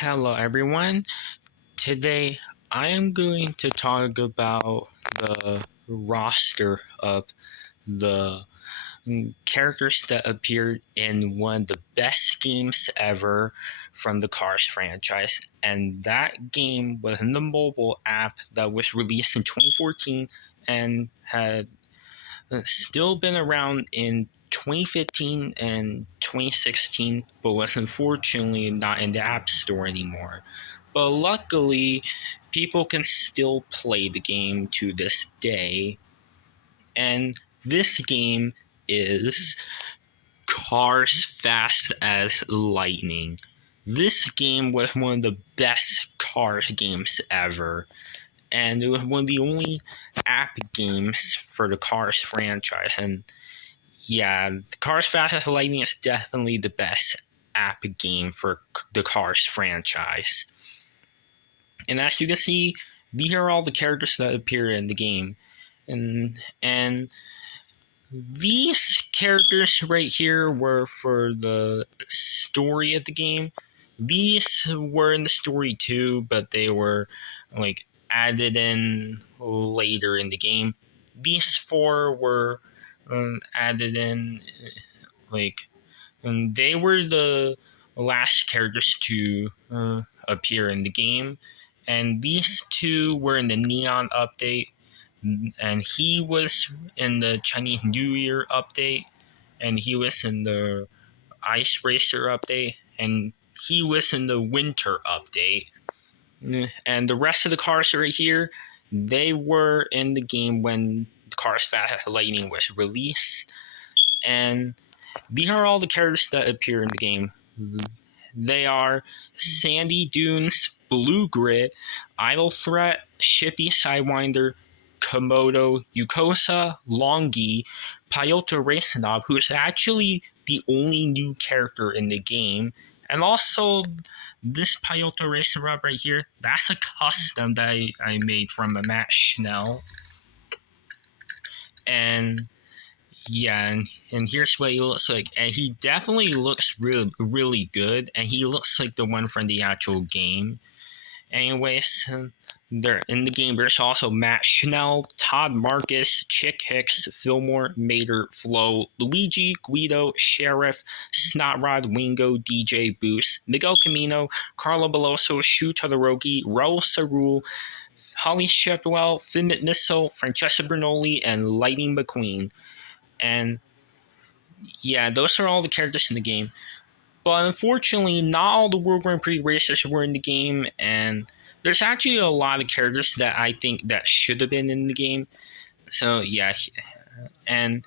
Hello, everyone. Today I am going to talk about the roster of the characters that appeared in one of the best games ever from the Cars franchise. And that game was in the mobile app that was released in 2014 and had still been around in 2015 and 2016, but was unfortunately not in the App Store anymore. But luckily, people can still play the game to this day. And this game is Cars Fast as Lightning. This game was one of the best Cars games ever, and it was one of the only app games for the Cars franchise. And yeah, Cars Fast as Lightning is definitely the best app game for the Cars franchise. And as you can see, these are all the characters that appear in the game. And these characters right here were for the story of the game. These were in the story too, but they were like added in later in the game. These four were added in like they were the last characters to appear in the game, and these two were in the Neon update, and he was in the Chinese New Year update, and he was in the Ice Racer update, and he was in the Winter update. And the rest of the cars right here, they were in the game when Cars Fast Lightning was released, and these are all the characters that appear in the game. They are Sandy Dunes, Blue Grit, Idle Threat, Shifty Sidewinder, Komodo, Yukosa, Longi, Pyotto Racenob, who is actually the only new character in the game, and also this Pyotto Racenob right here, that's a custom that I made from a Matt Schnell. And yeah, and here's what he looks like. And he definitely looks really good. And he looks like the one from the actual game. Anyways, there in the game, there's also Matt Schnell, Todd Marcus, Chick Hicks, Fillmore, Mater, Flo, Luigi, Guido, Sheriff, Snotrod, Wingo, DJ Boost, Miguel Camino, Carlo Beloso, Shu Todoroki, Raul Cerul, Holly Shepwell, Finn Missile, Francesca Bernoulli, and Lightning McQueen. And yeah, those are all the characters in the game. But unfortunately, not all the World Grand Prix racers were in the game, and there's actually a lot of characters that I think that should have been in the game. So yeah, and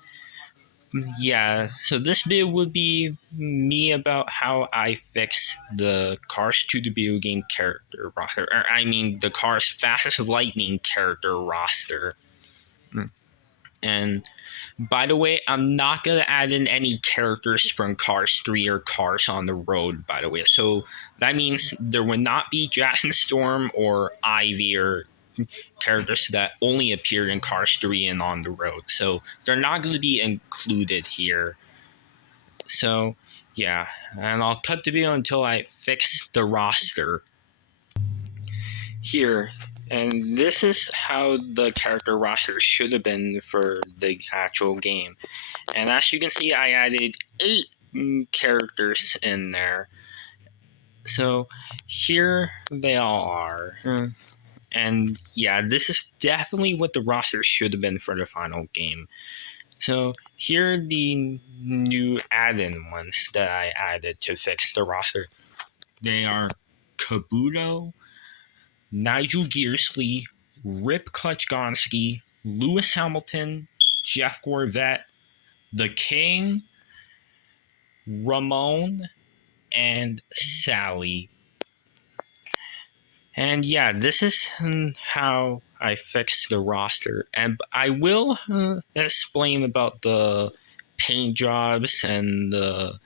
yeah, so this video would be me about how I fix the Cars 2 the video game character roster, or I mean the Cars Fastest Lightning character roster. And by the way, I'm not going to add in any characters from Cars 3 or Cars on the Road, by the way. So that means there will not be Jackson Storm or Ivy or characters that only appeared in Cars 3 and on the Road. So they're not going to be included here. So yeah, and I'll cut the video until I fix the roster here. And this is how the character roster should have been for the actual game. And as you can see, I added 8 characters in there. So here they all are. And yeah, this is definitely what the roster should have been for the final game. So here are the new add-in ones that I added to fix the roster. They are Kabuto, Nigel Gearsley, Rip Klutchgonski, Lewis Hamilton, Jeff Gorvette, The King, Ramon, and Sally. And yeah, this is how I fix the roster. And I will explain about the paint jobs and the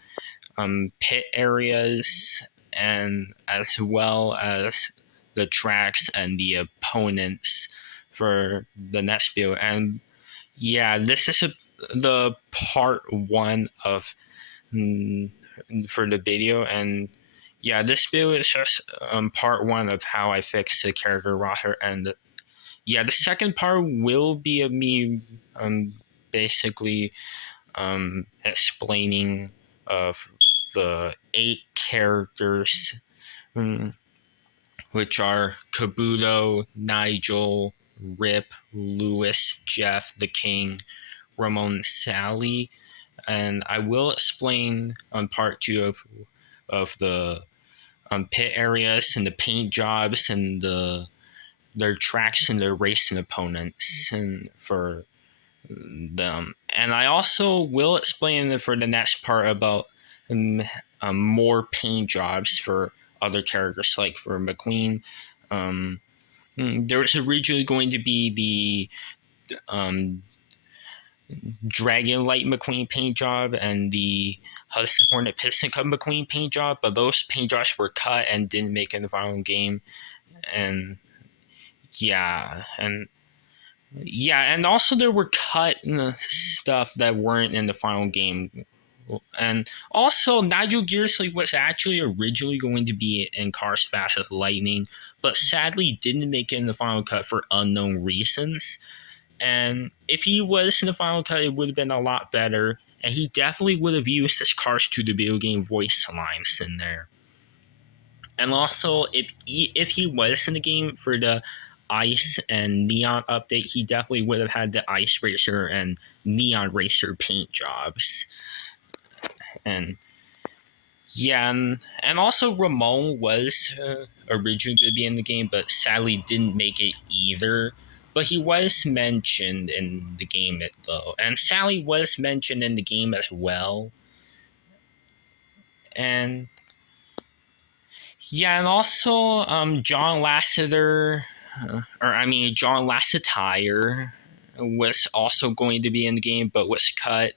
pit areas, and as well as the tracks and the opponents for the next video. And yeah, this is the part 1 of for the video. And yeah, this video is just part one of how I fix the character roster, and yeah, the second part will be of me basically explaining of the 8 characters, mm, which are Kabuto, Nigel, Rip, Lewis, Jeff, the King, Ramon, Sally, and I will explain on part two of the pit areas and the paint jobs and their tracks and their racing opponents and for them. And I also will explain for the next part about um, more paint jobs for other characters, like for McQueen. Um, there was originally going to be the Dragonlight McQueen paint job and the Hudson Hornet Piston Cup McQueen paint job, but those paint jobs were cut and didn't make it in the final game. And yeah, and also there were cut stuff that weren't in the final game. And also, Nigel Gearsley was actually originally going to be in Cars Fast as Lightning, but sadly didn't make it in the final cut for unknown reasons. And if he was in the final cut, it would have been a lot better. And he definitely would have used his Cars to the video game voice lines in there. And also, if he was in the game for the Ice and Neon update, he definitely would have had the Ice Racer and Neon Racer paint jobs. And yeah, and also Ramon was originally going to be in the game, but sadly didn't make it either. But he was mentioned in the game though, and Sally was mentioned in the game as well. And yeah, and also John Lasseter, John Lasseter was also going to be in the game, but was cut.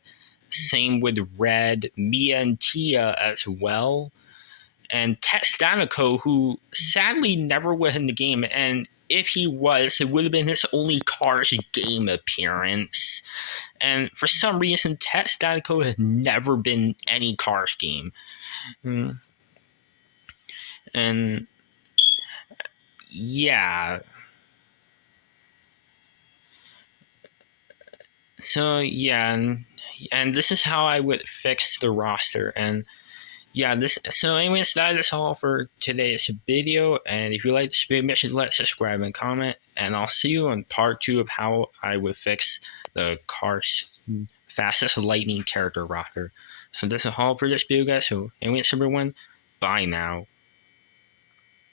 Same with Red, Mia, and Tia as well. And Tex Danico, who sadly never was in the game, and if he was, it would have been his only Cars game appearance. And for some reason, Tex Danico has never been any Cars game. And yeah, so yeah, and this is how I would fix the roster. And yeah, anyways, that is all for today's video. And if you like this video, make sure to like, subscribe, and comment. And I'll see you on part 2 of how I would fix the Cars Fastest Lightning character roster. So this is all for this video, guys. So anyways, everyone, bye now.